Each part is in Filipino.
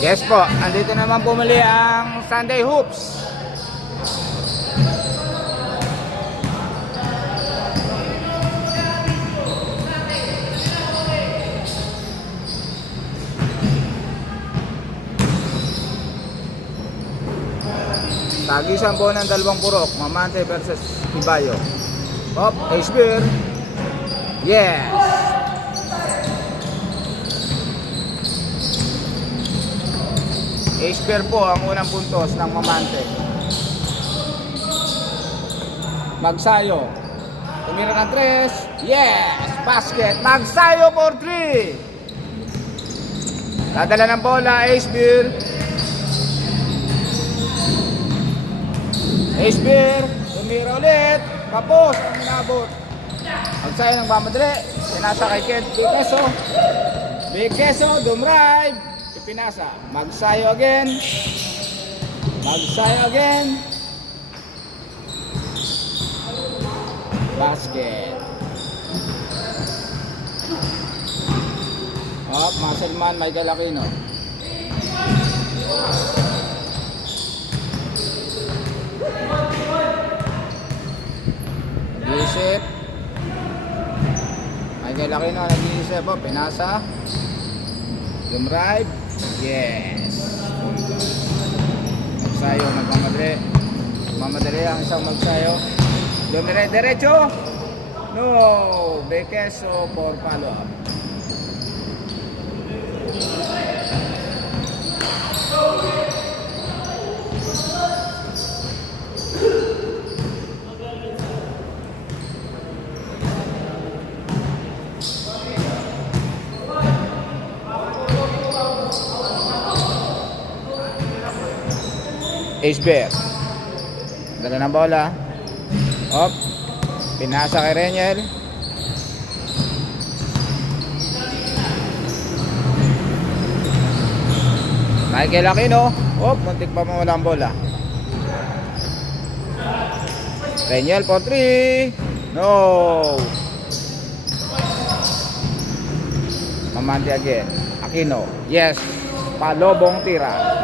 Yes po, andito naman bumili ang Sunday Hoops. Tagisan po ng dalawang purok, Mamante versus Ibayo. Hop, ace beer. Yes! Ace pair po ang unang puntos ng Mamante. Magsayo. Tumira ng 3. Yes! Basket. Magsayo for 3. Dadala ng bola. Ace pair. Ace pair. Tumira ulit. Kapos. Ang minabot. Magsayo ng mamadali. Pinasa kay Kent. Big Queso. Dumrive. Pinasa, magsayo again, basket. Up, Muscleman, Michael Aquino. Nag-iisip, Michael Aquino nag-iisip, pinasa, dumrive. Yes. Magsayo, nagmamadali. Mamadali ang isang magsayo. Dumire, derecho. No. Bekeso for follow up. Ace pair. Dala ng bola. Op. Pinasa kay Reniel. Michael Aquino. Op. Muntik pa mawala ang bola. Reniel for 3. No. Mamante again. Aquino. Yes. Palobong tira.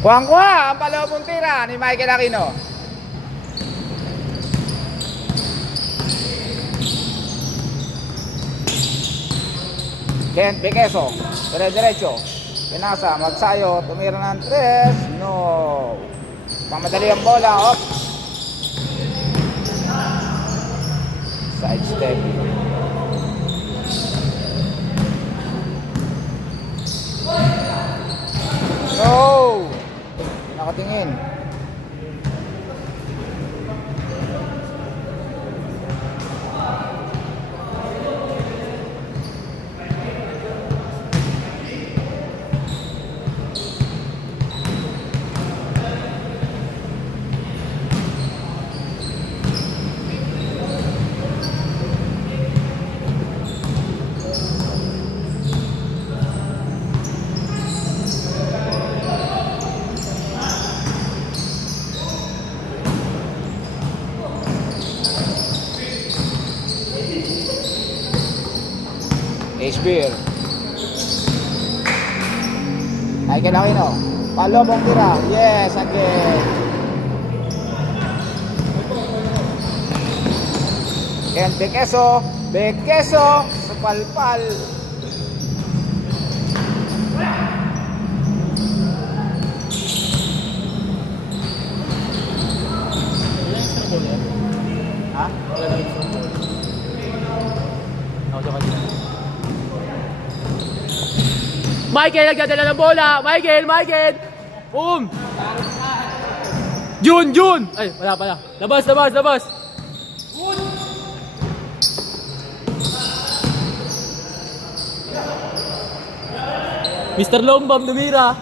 Kuha-kuha ang palobong tira ni Michael Aquino. Kent Bekeso, dire-diretso. Pinasa, magsayo, tumira ng 3. No. Mamadali ang bola. Op. Side step. No. Nakatingin. Ace beer. Michael Aquino. Palobong tira. Yes, again. Kent Bekeso. Bekeso. Supalpal. Ha? Wala na extra ball. Ako sa kanina. Michael nagdadala ng bola. Michael. Boom. June. Ay, wala pala. Labas. Mr. Lombam dumira.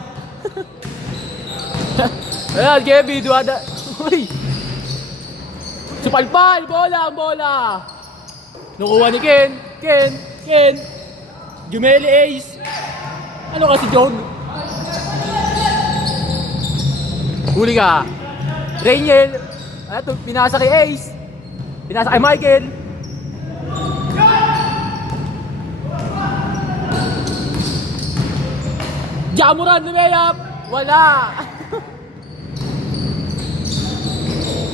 Ayan, Kevin, duwada. Uy. Supalpal, bola. Nakuha ni Ken. Jumeli Ace. Ano kasi John? Huli ka. Reniel. Ano, pinasa kay Ace. Pinasa kay Michael. Jamuran, lumayap! Wala!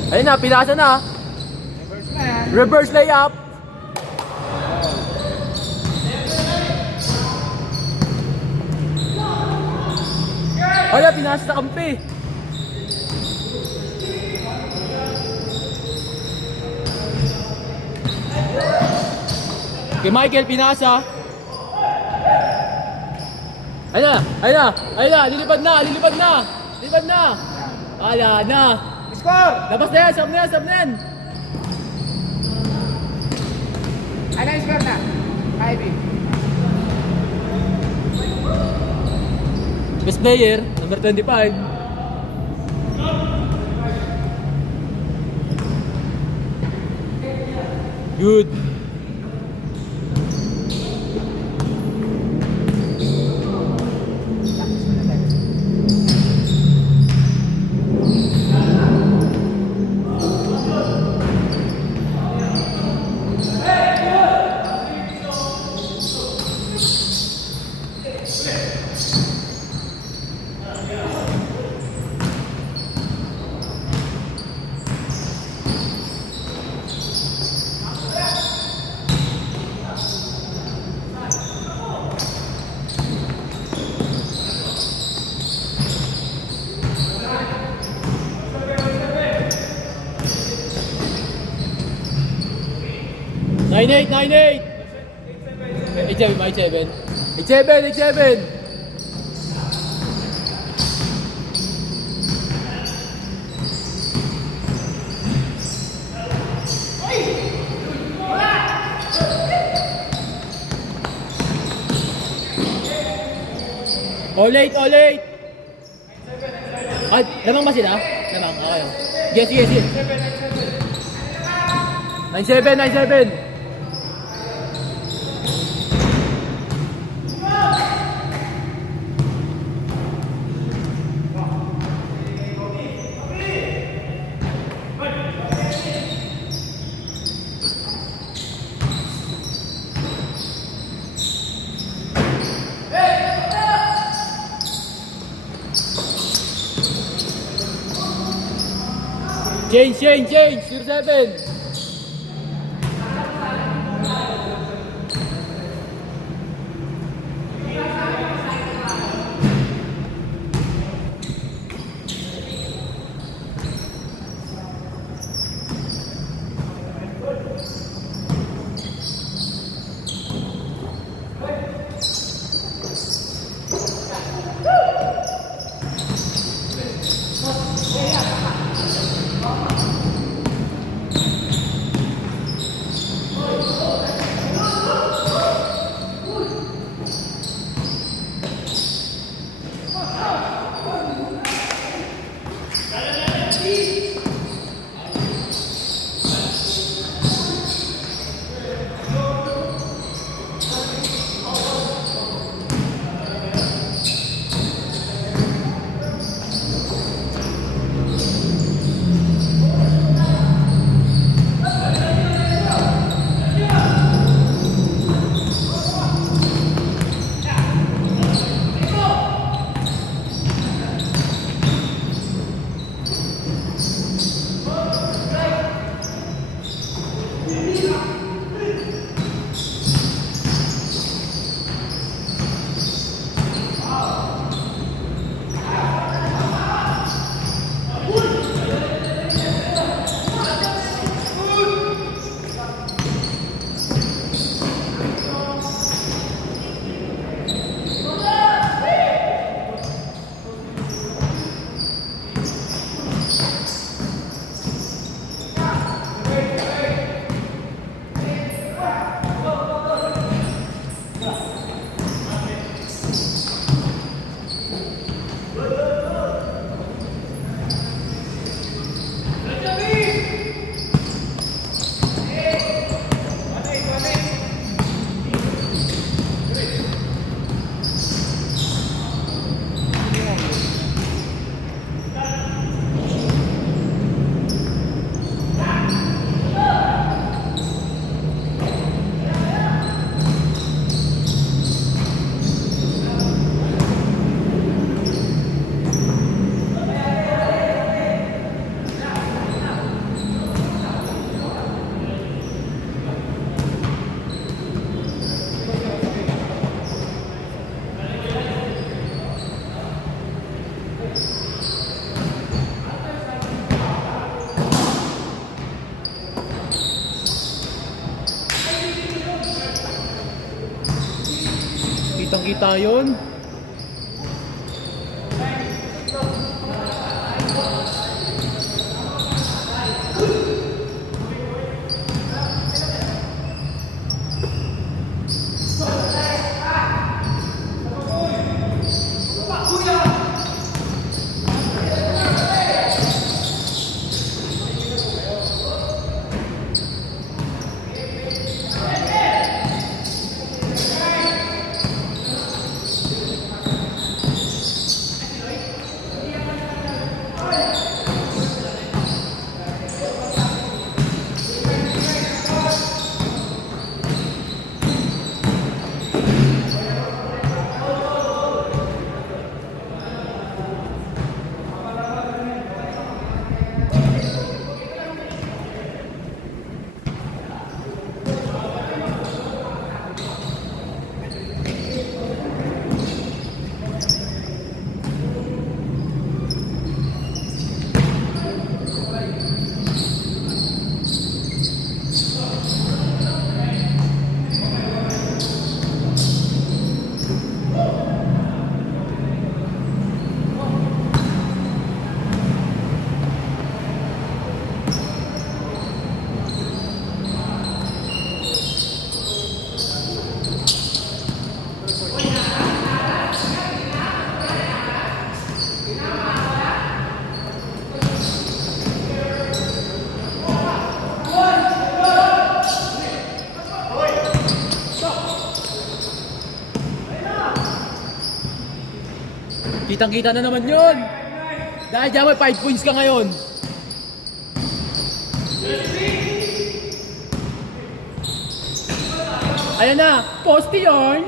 Ayun na, pinasa na. Reverse na yan. Reverse layup. Wala, pinasa sa kampi. Kay Michael, pinasa. Ayun na, ayun na, ayun na, lilipad na, lilipad na, lilipad na. Wala na. Score! Labas na yan, sab na yan, sab na yan. Ano yung score na? Ivy. Best player, number 25. Good. Nine eight, 8-7, 8-7. 8-7, 8-7. All late, all late. Ay, lamang ba sila? Lamang, okay. Yes, yes, yes. 9-7, 9-7. Change, 07. kitang-kita yun. Kitang-kita na naman yun. Dahil dyan may 5 points ka ngayon. Ayan na, poste yun.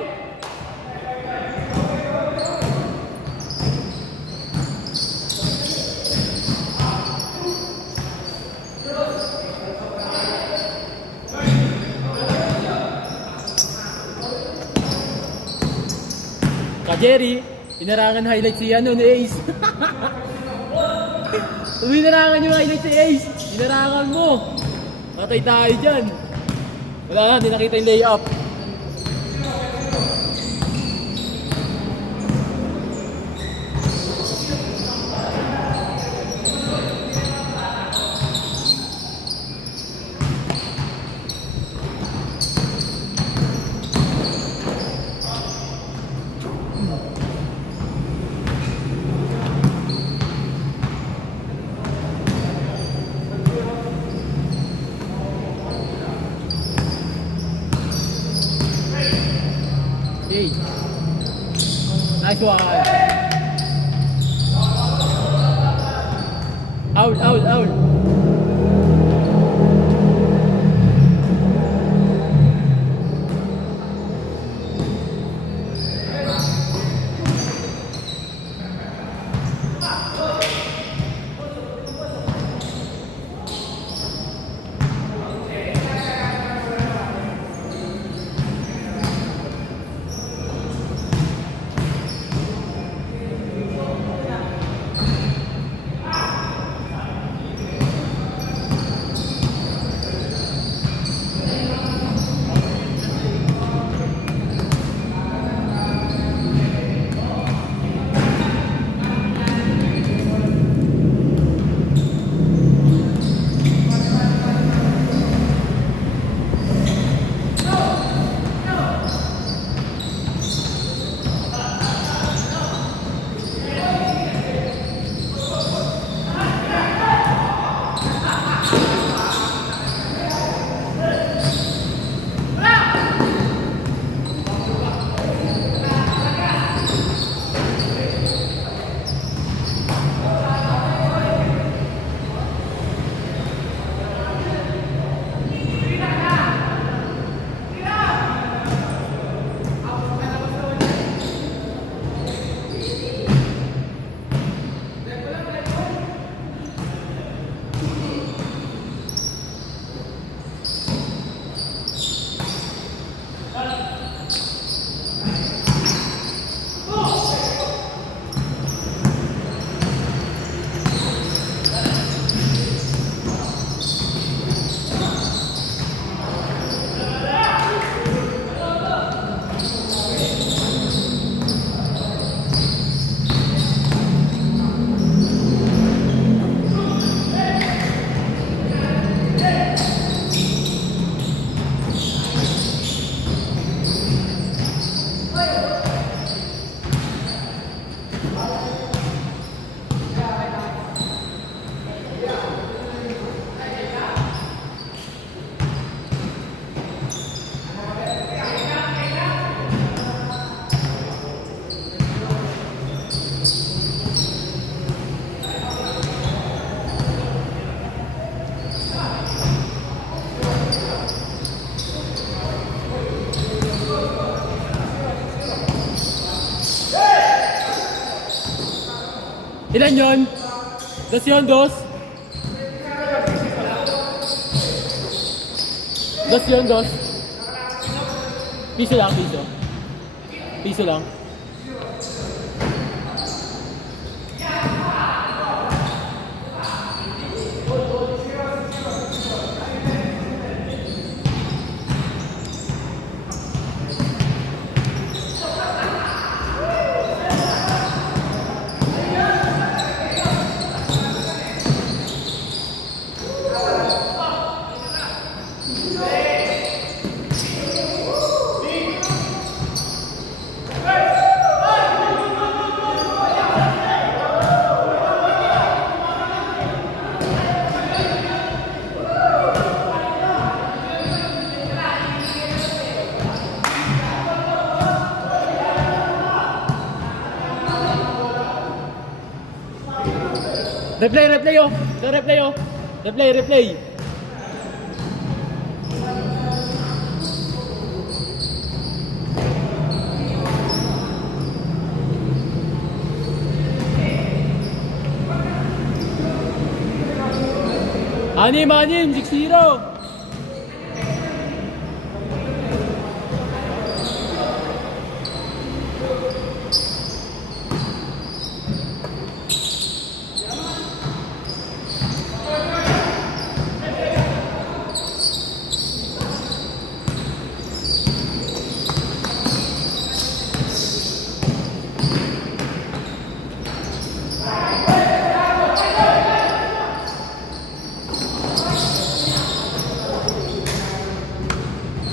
Jerry, inarangan highlight si ano ni Ace. Inarangan yung highlight si Ace. Inarangan mo. Patay tayo dyan. Wala na, hindi nakita yung layup. Okay. Nice one. Out, out, out. Ilan yun? Dos yun, dos? Dos yun, dos? Piso lang, piso. Piso lang. Replay, replay oh. Ito replay oh. Replay, replay. Anim, 6-0.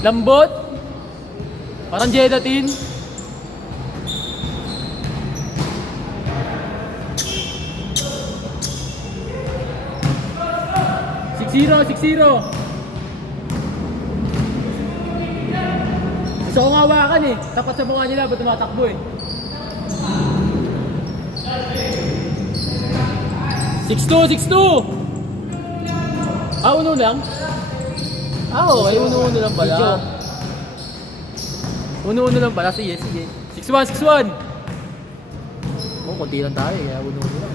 Lambot. Parang gelatin. Six zero. Gusto ko nga hawakan eh. Tapat sa mukha nila, ba't tumatakbo eh. 6-2. Uno lang. Okay, uno lang pala. Uno lang pala, sige. 6-1. Konti lang tayo, kaya uno lang.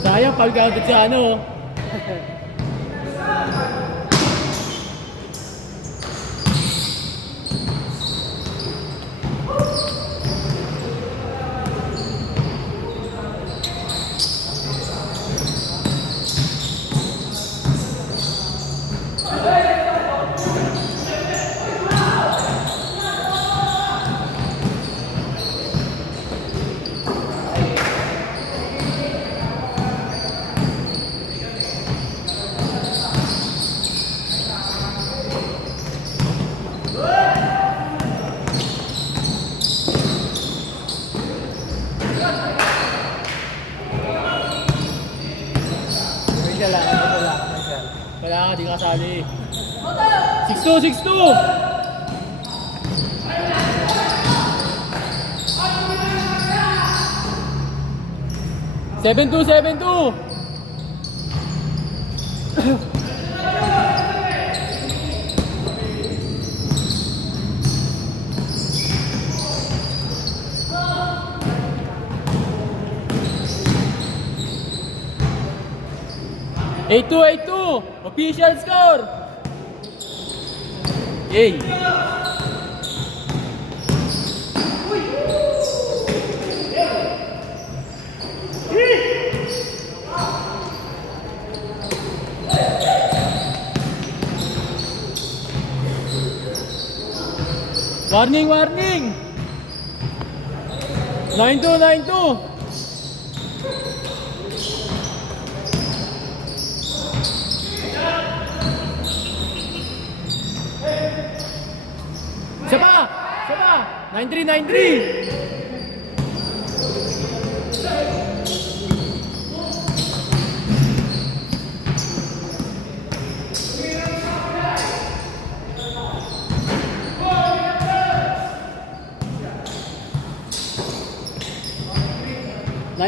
Sayang, pag-counted sa ano. Kailangan, di kasali. 6-2. 7-2. 8-2. Official score. Yay. Warning. 9-2. Isa pa. 9-3.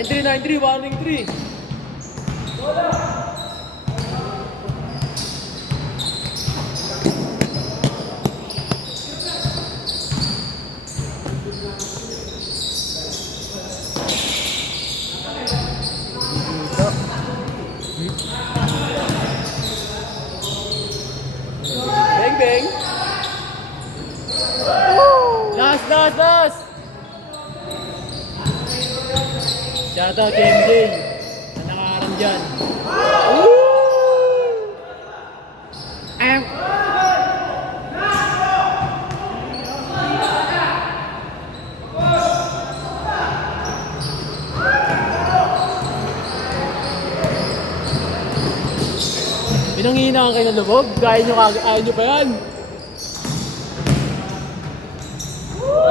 9-3, 9-3, warning 3. Bang, bang. Last, last, last. Shoutout kay MJ na nakaharang dyan. Pinanghihinaan kayo ng lubog? Ayaw nyo pa yan?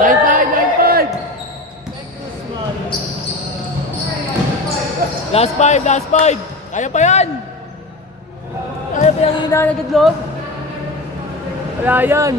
9-5, 9-5. Last 5, last 5. Kaya pa yan. Kaya pa yung hinaan agad loob. Wala yan.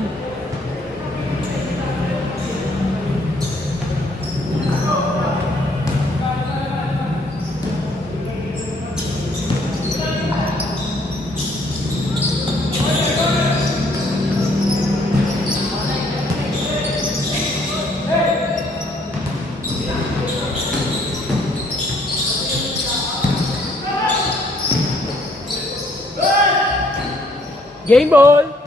Game ball!